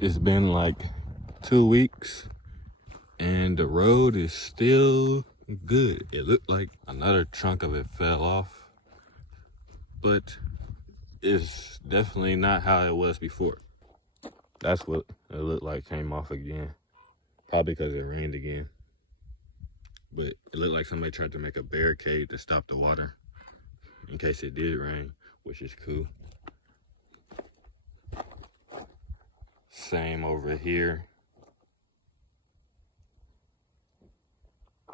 It's been like 2 weeks and the road is still good. It looked like another chunk of it fell off, but it's definitely not how it was before. That's what it looked like came off again. Probably because it rained again. But it looked like somebody tried to make a barricade to stop the water in case it did rain, which is cool. Same over here.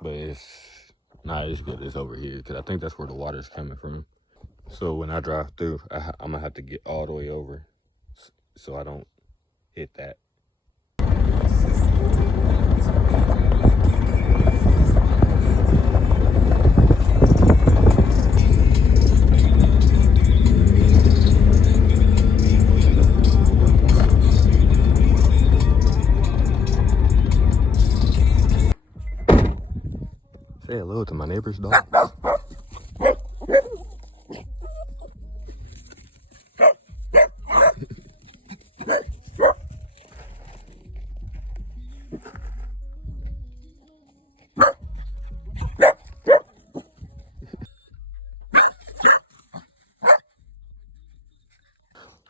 But it's not as good as over here because I think that's where the water's coming from. So when I drive through, I'm gonna have to get all the way over so I don't hit that. Say hello to my neighbor's dog.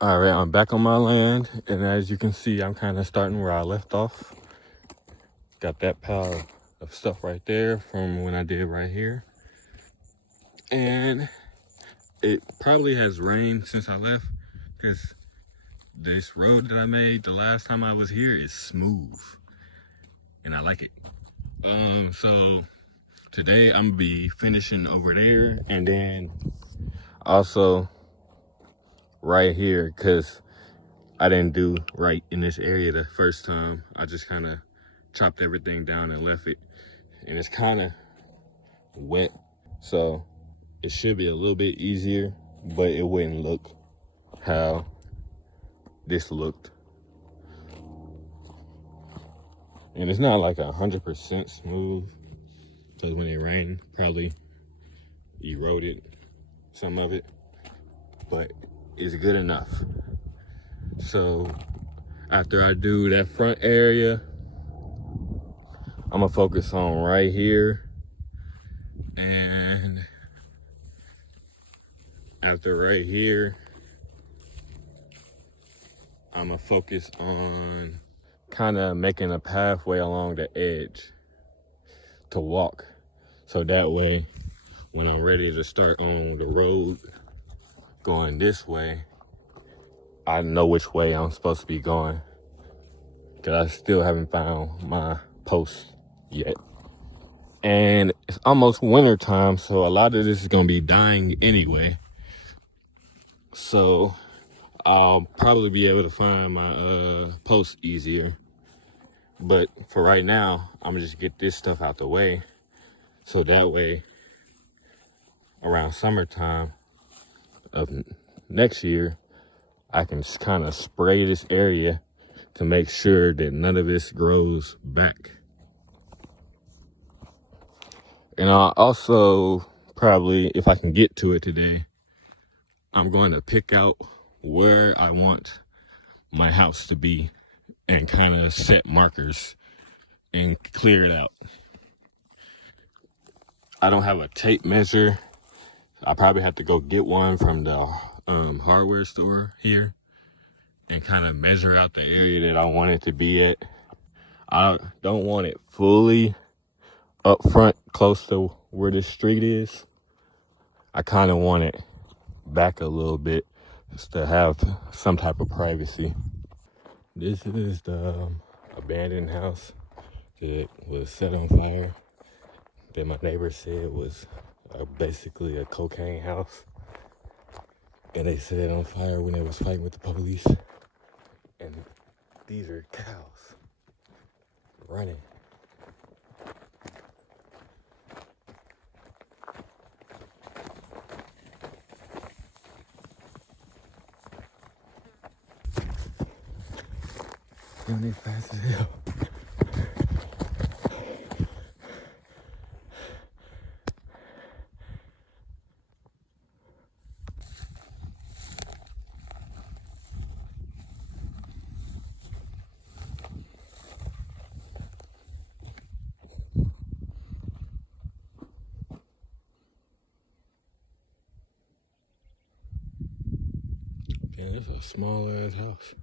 All right, I'm back on my land, and as you can see, I'm kind of starting where I left off. Got that pile of stuff right there from when I did right here. And it probably has rained since I left because this road that I made the last time I was here is smooth, and I like it. So today I'm gonna be finishing over there, and then also right here because I didn't do right in this area the first time. I just kind of chopped everything down and left it, and it's kind of wet, so it should be a little bit easier, but it wouldn't look how this looked. And it's not like 100% smooth because when it rained, probably eroded some of it, but it's good enough. So after I do that front area, I'm gonna focus on right here, and after right here, I'm gonna focus on kind of making a pathway along the edge to walk. So that way, when I'm ready to start on the road going this way, I know which way I'm supposed to be going, because I still haven't found my post yet. And it's almost winter time, so a lot of this is gonna be dying anyway. So I'll probably be able to find my post easier. But for right now, I'm gonna just get this stuff out the way, so that way around summertime of next year, I can just kind of spray this area to make sure that none of this grows back. And I'll also probably, if I can get to it today, I'm going to pick out where I want my house to be and kind of set markers and clear it out. I don't have a tape measure. I probably have to go get one from the hardware store here and kind of measure out the area that I want it to be at. I don't want it fully up front close to where the street is. I kind of want it back a little bit just to have some type of privacy. This is the abandoned house that was set on fire that my neighbor said was basically a cocaine house, and they set it on fire when they was fighting with the police. And these are cows running. Running fast as hell. Man, it's a small ass house.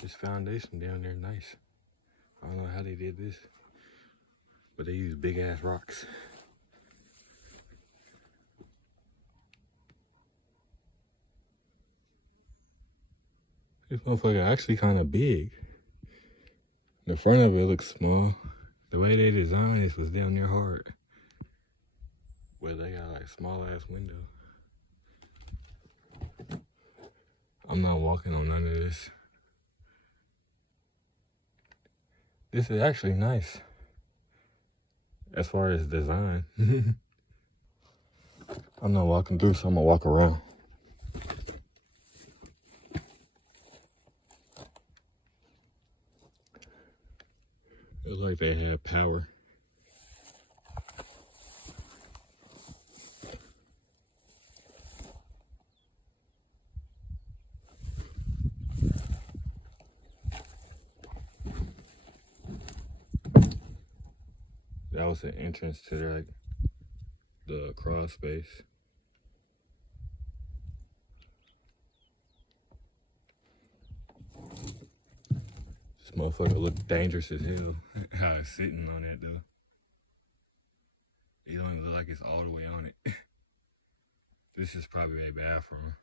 This foundation down there, nice. I don't know how they did this, but they use big ass rocks. This motherfucker actually kind of big. The front of it looks small. The way they designed this was down there hard. Where they got like small ass window. I'm not walking on none of this. This is actually nice. As far as design. I'm not walking through, so I'm gonna walk around. It looks like they have power. That was the entrance to their, like, the crawl space. This motherfucker look dangerous as hell. How it's sitting on that though. It don't even look like it's all the way on it. This is probably a bathroom.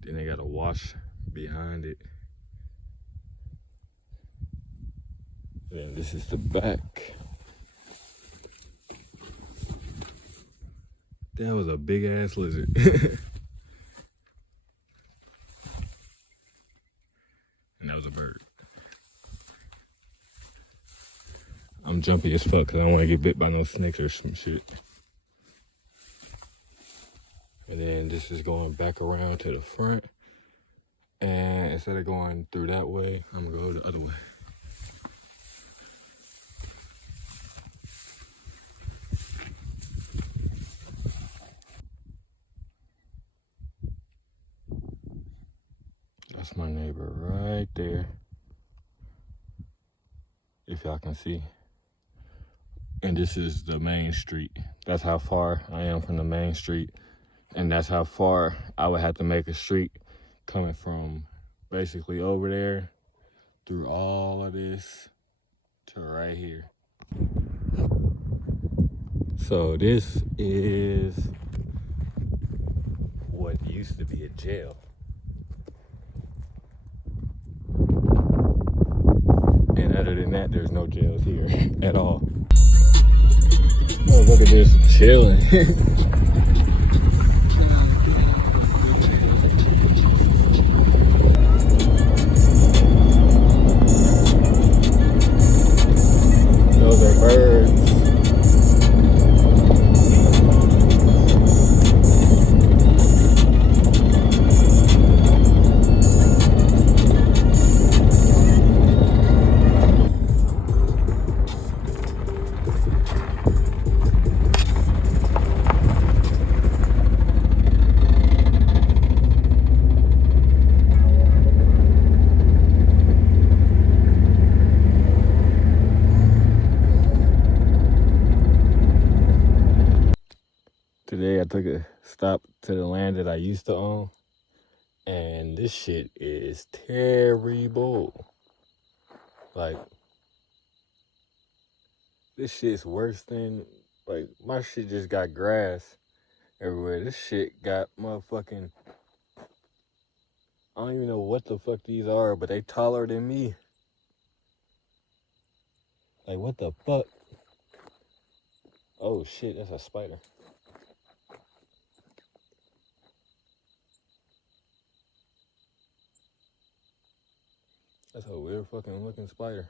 Then they got a wash behind it. And this is the back. That was a big ass lizard. And that was a bird. I'm jumpy as fuck because I don't want to get bit by no snakes or some shit. And then this is going back around to the front. And instead of going through that way, I'm gonna go the other way. That's my neighbor right there. If y'all can see. And this is the main street. That's how far I am from the main street. And that's how far I would have to make a street coming from basically over there through all of this to right here. So this is what used to be a jail. And other than that, there's no jails here at all. Oh, look at this, chilling. Those are birds. Today I took a stop to the land that I used to own, and this shit is terrible. Like, this shit's worse than, like, my shit just got grass everywhere. This shit got motherfucking, I don't even know what the fuck these are, but they taller than me. Like, what the fuck? Oh shit, that's a spider. That's a weird fucking looking spider.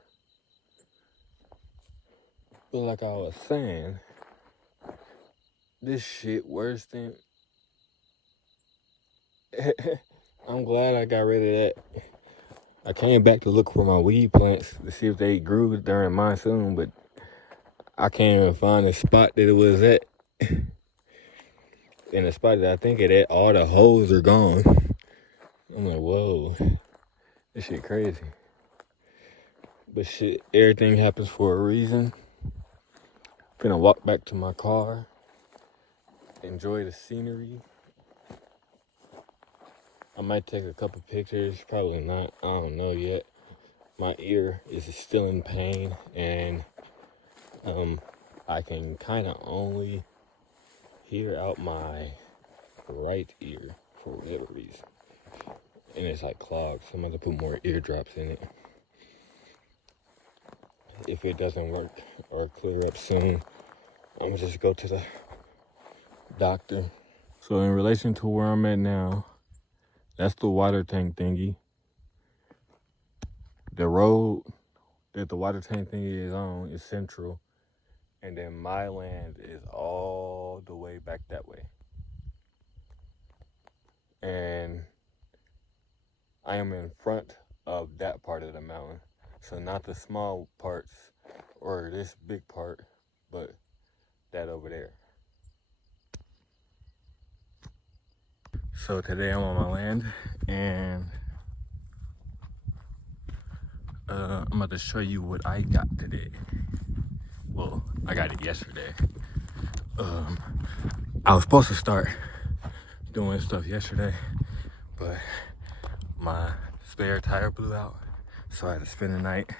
But like I was saying, this shit worse than... I'm glad I got rid of that. I came back to look for my weed plants to see if they grew during monsoon, but I can't even find the spot that it was at. And the spot that I think it at, all the holes are gone. I'm like, whoa, this shit crazy. But shit, everything happens for a reason. Gonna walk back to my car, enjoy the scenery. I might take a couple pictures, probably not, I don't know yet. My ear is still in pain, and I can kind of only hear out my right ear for whatever reason. And it's like clogged, so I'm going to put more eardrops in it. If it doesn't work or clear up soon, I'm going to just go to the doctor. So in relation to where I'm at now, that's the water tank thingy. The road that the water tank thingy is on is central. And then my land is all the way back that way. And I am in front of that part of the mountain. So not the small parts or this big part, but that over there. So today I'm on my land, and I'm about to show you what I got today. Well, I got it yesterday. I was supposed to start doing stuff yesterday, but my spare tire blew out, so I had to spend the night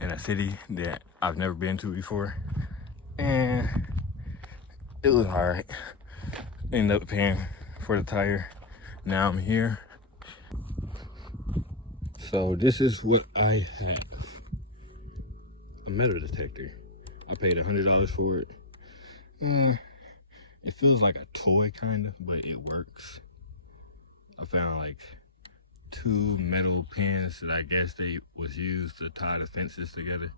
in a city that I've never been to before, and it was alright. Ended up paying for the tire. Now I'm here. So this is what I have. A metal detector. I paid $100 for it. It feels like a toy kind of, but it works. I found like 2 metal pins that I guess they was used to tie the fences together.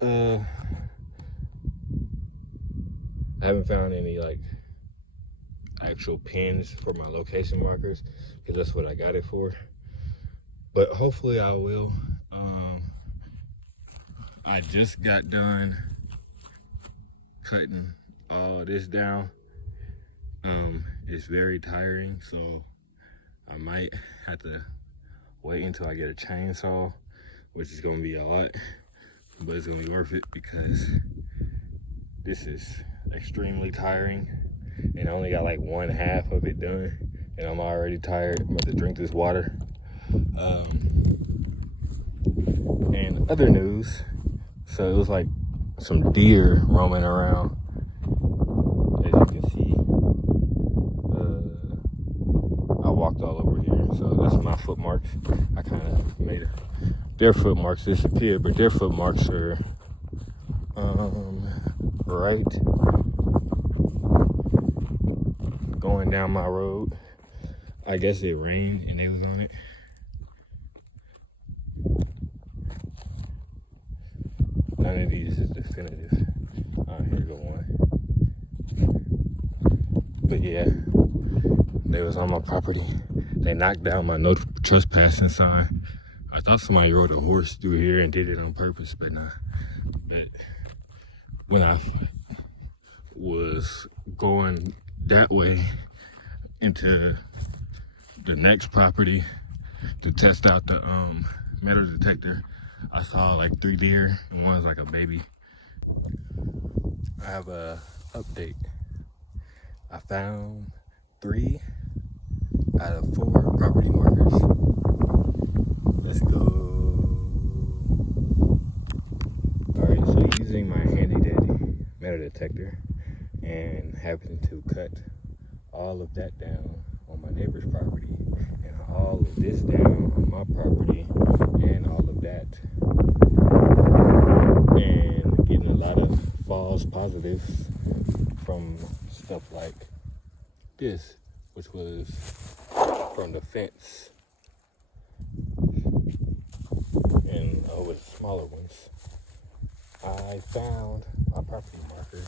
I haven't found any like actual pins for my location markers, because that's what I got it for. But hopefully I will. I just got done cutting all this down. It's very tiring, so I might have to wait until I get a chainsaw, which is gonna be a lot, but it's gonna be worth it because this is extremely tiring, and I only got like 1/2 of it done, and I'm already tired. I'm about to drink this water. And other news, so it was like some deer roaming around, as you can see. I walked all over here, so that's my foot marks. I kind of made their foot marks disappear, but their foot marks are right going down my road. I guess it rained and they was on it. None of these is definitive. Here go one. But yeah, they was on my property. They knocked down my no trespassing sign. I thought somebody rode a horse through here and did it on purpose, but nah. But when I was going that way into the next property to test out the metal detector, I saw like 3 deer, and one's like a baby. I have a update. I found 3 out of 4 property markers. Let's go. Alright, so using my handy dandy metal detector and having to cut all of that down on my neighbor's property, and all of this down on my property, and all of that, and getting a lot of false positives from stuff like this, which was from the fence, and over the smaller ones. I found my property marker,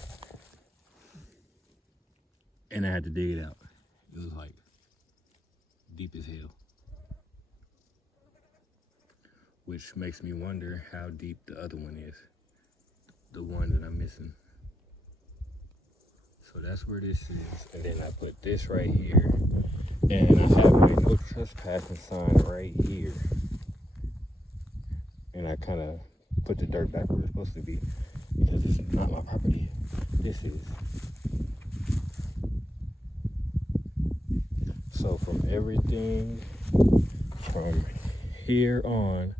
and I had to dig it out. It was like deep as hell, which makes me wonder how deep the other one is, the one that I'm missing. So that's where this is, and then I put this right here And I have my no trespassing sign right here. And I kind of put the dirt back where it's supposed to be because this is not my property. This is. So from everything from here on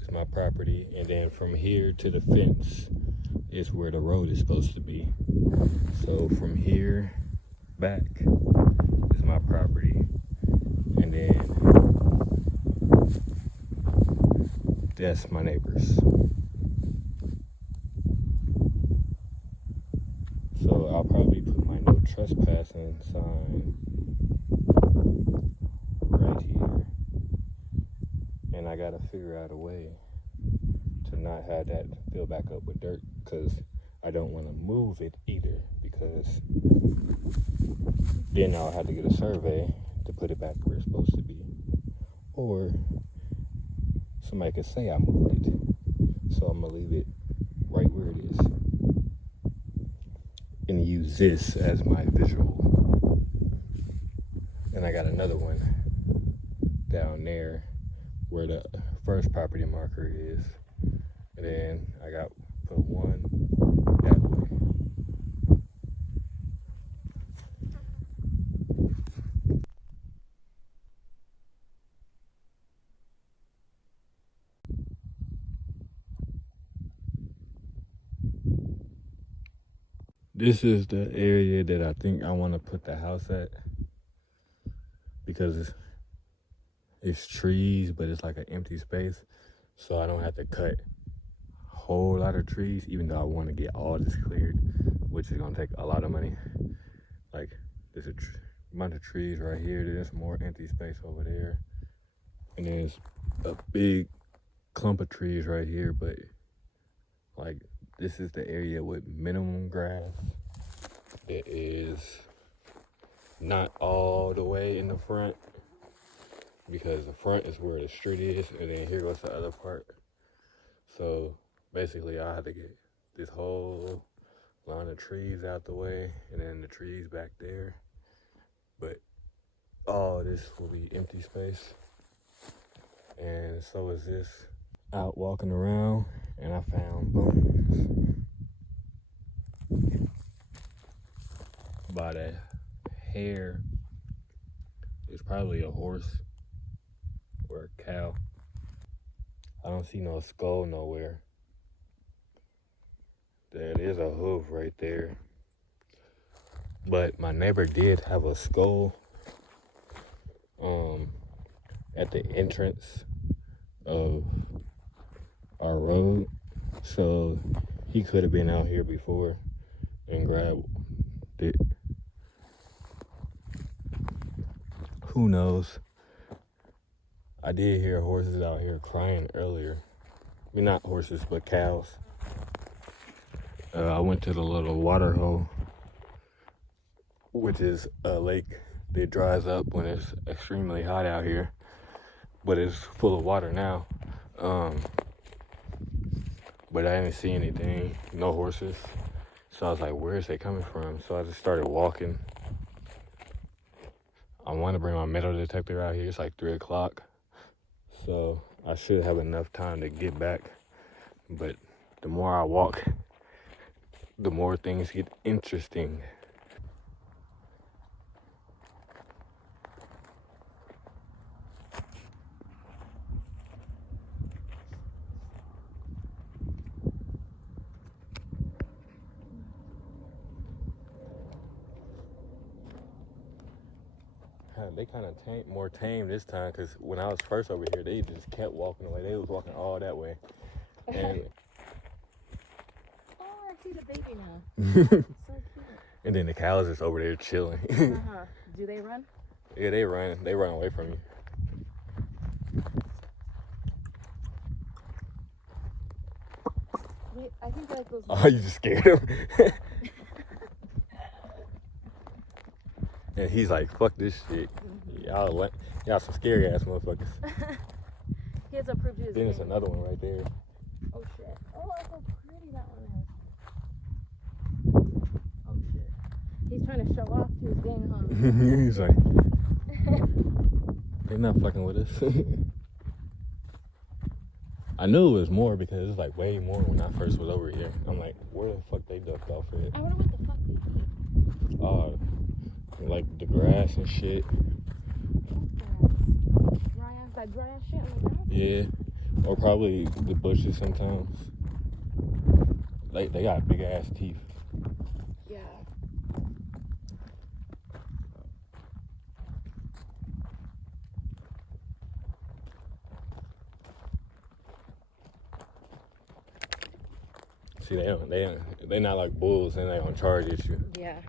is my property, and then from here to the fence is where the road is supposed to be. So from here back is my property, and then that's my neighbors. So I'll probably put my no trespassing sign right here, and I gotta figure out a way to not have that fill back up with dirt, because I don't want to move it either, because then I'll have to get a survey to put it back where it's supposed to be, or somebody could say I moved it. So I'm gonna leave it right where it is and use this as my visual. And I got another one down there where the first property marker is, and then I got put one that way. This is the area that I think I want to put the house at, because it's trees, but it's like an empty space, so I don't have to cut a whole lot of trees, even though I want to get all this cleared, which is going to take a lot of money. Like, there's a bunch of trees right here, there's more empty space over there, and there's a big clump of trees right here, but like, this is the area with minimum grass. It is not all the way in the front, because the front is where the street is, and then here goes the other part. So basically I have to get this whole line of trees out the way, and then the trees back there. But all this will be empty space. And so is this. Out walking around, and I found bones by the hair. It's probably a horse or a cow. I don't see no skull nowhere. There is a hoof right there, but my neighbor did have a skull at the entrance of our road, so he could have been out here before and grabbed it. Who knows? I did hear horses out here crying earlier. I mean, not horses, but cows. I went to the little water hole, which is a lake that dries up when it's extremely hot out here, but it's full of water now. But I didn't see anything, no horses. So I was like, where is they coming from? So I just started walking. I want to bring my metal detector out here. It's like 3 o'clock. So I should have enough time to get back. But the more I walk, the more things get interesting. They kind of more tame this time, because when I was first over here, they just kept walking away. They was walking all that way. And oh, I see the baby now. So cute. And then the cows just over there chilling. Do they run? Yeah, they run. They run away from you. Wait, I think that goes. Oh, you just scared him? And he's like, fuck this shit. Y'all some scary ass motherfuckers. He has approved his. Then there's another one right there. Oh shit. Oh, look how pretty that one is. Oh shit. He's trying to show off to his gang home. He's like, they're not fucking with us. I knew it was more because it was like way more when I first was over here. I'm like, where the fuck they ducked off at? I wonder what the fuck they eat. Like the grass and shit. Dry ass shit on the ground? Yeah. Or probably the bushes sometimes. They got big ass teeth. Yeah. See, they not like bulls and they don't charge at you. Yeah.